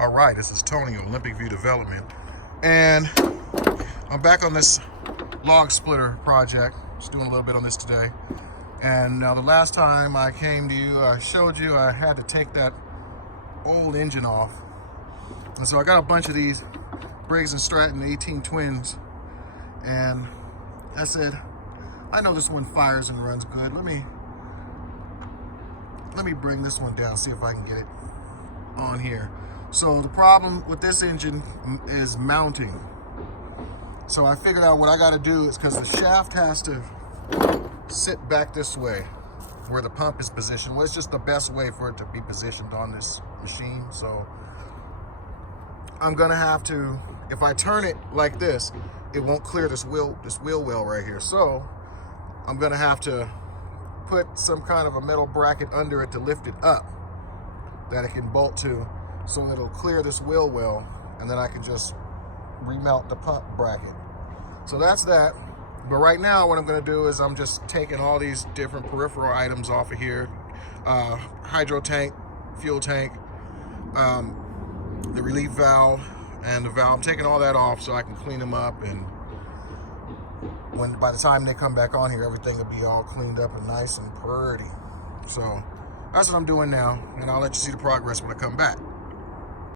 All right, this is Tony of Olympic View Development, and I'm back on this log splitter project. Just doing a little bit on this today. And now the last time I came to you, I showed you I had to take that old engine off. And so I got a bunch of these Briggs & Stratton 18 twins, and I said, I know this one fires and runs good. Let me bring this one down, see if I can get it on here. So the problem with this engine is mounting. So I figured out what I got to do is, because the shaft has to sit back this way where the pump is positioned. Well, it's just the best way for it to be positioned on this machine. So I'm gonna have to, if I turn it like this, it won't clear this wheel well right here. So I'm gonna have to put some kind of a metal bracket under it to lift it up that it can bolt to, so it'll clear this wheel well, and then I can just remount the pump bracket. So that's that. But right now what I'm going to do is I'm just taking all these different peripheral items off of here. Hydro tank, fuel tank, the relief valve, and the valve. I'm taking all that off so I can clean them up, and by the time they come back on here, everything will be all cleaned up and nice and pretty. So that's what I'm doing now, and I'll let you see the progress when I come back.